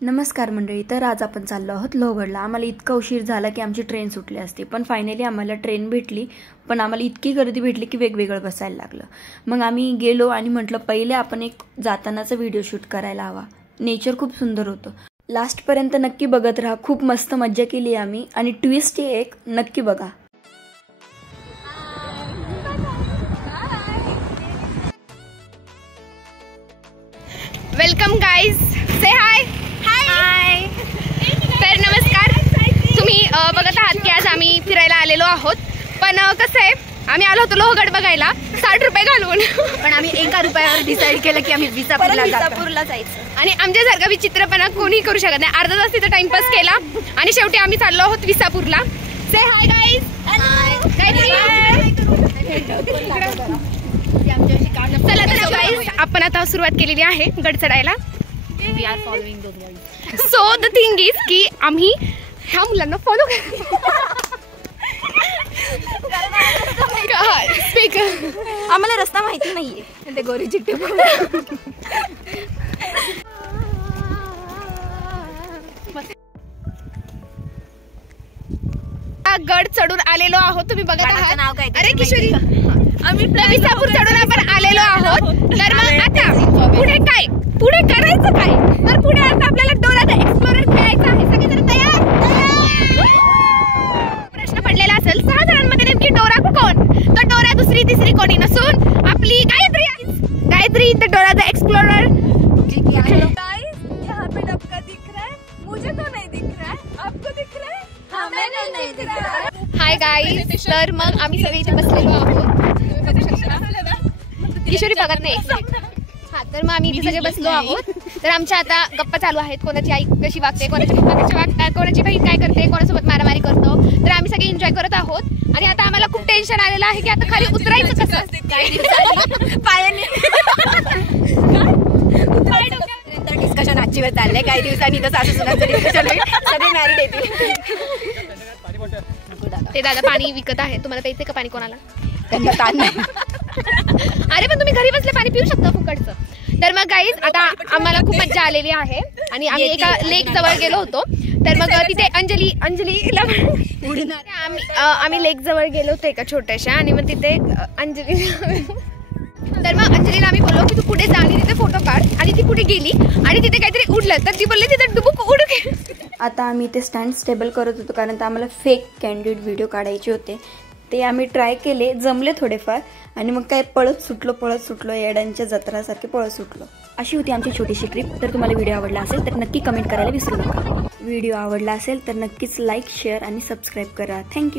नमस्कार मंडळी. तर आज आपण चाललो आहोत लोहगडला. आम्हाला इतका उशीर झाला की आमची ट्रेन सुटली असती, पण फायनली आम्हाला ट्रेन भेटली. पण आम्हाला इतकी गर्दी भेटली की वेगवेगळं बसायला लागलं. मग आम्ही गेलो आणि म्हटलं पहिले आपण एक जातानाचा व्हिडिओ शूट करायला हवा. नेचर खूप सुंदर होतं. लास्टपर्यंत नक्की बघत राहा. खूप मस्त मज्जा केली आम्ही आणि ट्विस्ट ही एक नक्की बघा. वेलकम गाइज, से हाय हाय. तर नमस्कार. तुम्ही बघत आहात की आज आम्ही फिरायला आलेलो आहोत. पण कसं आहे, आम्ही आलो होतो लोहगड बघायला 60 रुपये घालून. पण आम्ही 1 रुपयावर डिसाईड केलं की आम्ही विसापूरला जायचं. आणि आमच्यासारखा विचित्रपणा कोणी करू शकत नाही. अर्धा तास तिथं टाइमपास केला आणि शेवटी आम्ही चाललो आहोत विसापूरला. से हाय गाईज. चला तर गाईज, आपण आता सुरुवात केलेली आहे गड चढायला. We are following those guys. So the thing is की आम्ही ह्या मुलांना फॉलो आम्हाला रस्ता माहिती नाहीये. ते गोरी चिट्टी गड चढून आलेलो आहोत. तुम्ही बघत आहात. अरे किशोरी, आम्ही विसापूर चढून आपण आलेलो आहोत. तर मग आता पुढे काय, पुढे करायचं काय? तर पुढे आता आपल्याला डोरा एक्सप्लोरर खेळायचं आहे. सगळेजण तयार? प्रश्न पडलेला असेल 6 जणांमध्ये नेमकी डोरा कोण? तर डोरा दुसरी तिसरी कोणी नसून आपली गायत्री द डोरा एक्सप्लोरर. यहाँ पे डबका दिख रहा है, मुझे तो नहीं दिख रहा है, आपको दिख रहा है? हमें नहीं दिख रहा है. Hi guys. तर मग आम्ही सगळे इथे बसलेलो आहोत. किशोरी बघत नाही. हा, तर मग आम्ही इथे सगळे बसलो आहोत. तर आमच्या आता गप्पा चालू आहेत. कोणाची आई कशी वागते, कोणाची पप्पा कशी वागतात, कोणाची बहीण काय करते, कोणासोबत मारामारी करतो. तर आम्ही सगळे एन्जॉय करत आहोत. आणि आता आम्हाला खूप टेन्शन आलेलं आहे की आता खाली उतरायचं कसं. डिस्कशन आजची वेळ चाललंय. काही दिवसांनी तर सासू सुनांचं डिस्कशन होईल. सगळे मॅरिड येतील. ते दादा पाणी विकत आहे. तुम्हाला प्यायचं का पाणी? कोणाला? त्यांना ताण नाही. अरे पण तुम्ही घरी बसले पाणी पिऊ शकता फुकटचं. तर मग गाईज, आता आम्हाला खूप मज्जा आलेली आहे आणि आम्ही एका लेक जवळ गेलो होतो. तर मग तिथे अंजलीला आम्ही लेक जवळ गेलो होतो एका छोट्याशा. आणि मग तिथे तर मग अंजलीला आम्ही बोललो की तू पुढे जा आणि तिथे फोटो काढ. आणि ती पुढे गेली आणि तिथे काहीतरी उडलं. तर ती बोलली तिथे डुबुक उडू. आता आम्ही ते स्टँड स्टेबल करत होतो कारण आम्हाला फेक कॅन्डिड व्हिडिओ काढायचे होते. ते आम्ही ट्राय केले, जमले थोडेफार. आणि मग काय पळत सुटलो येड्यांच्या जत्रासारखे पळत सुटलो. अशी होती आमची छोटीशी ट्रिप. तर तुम्हाला व्हिडिओ आवडला असेल तर नक्की कमेंट करायला विसरू नका. व्हिडिओ आवडला असेल तर नक्कीच लाईक, शेअर आणि सबस्क्राईब करा. थँक्यू.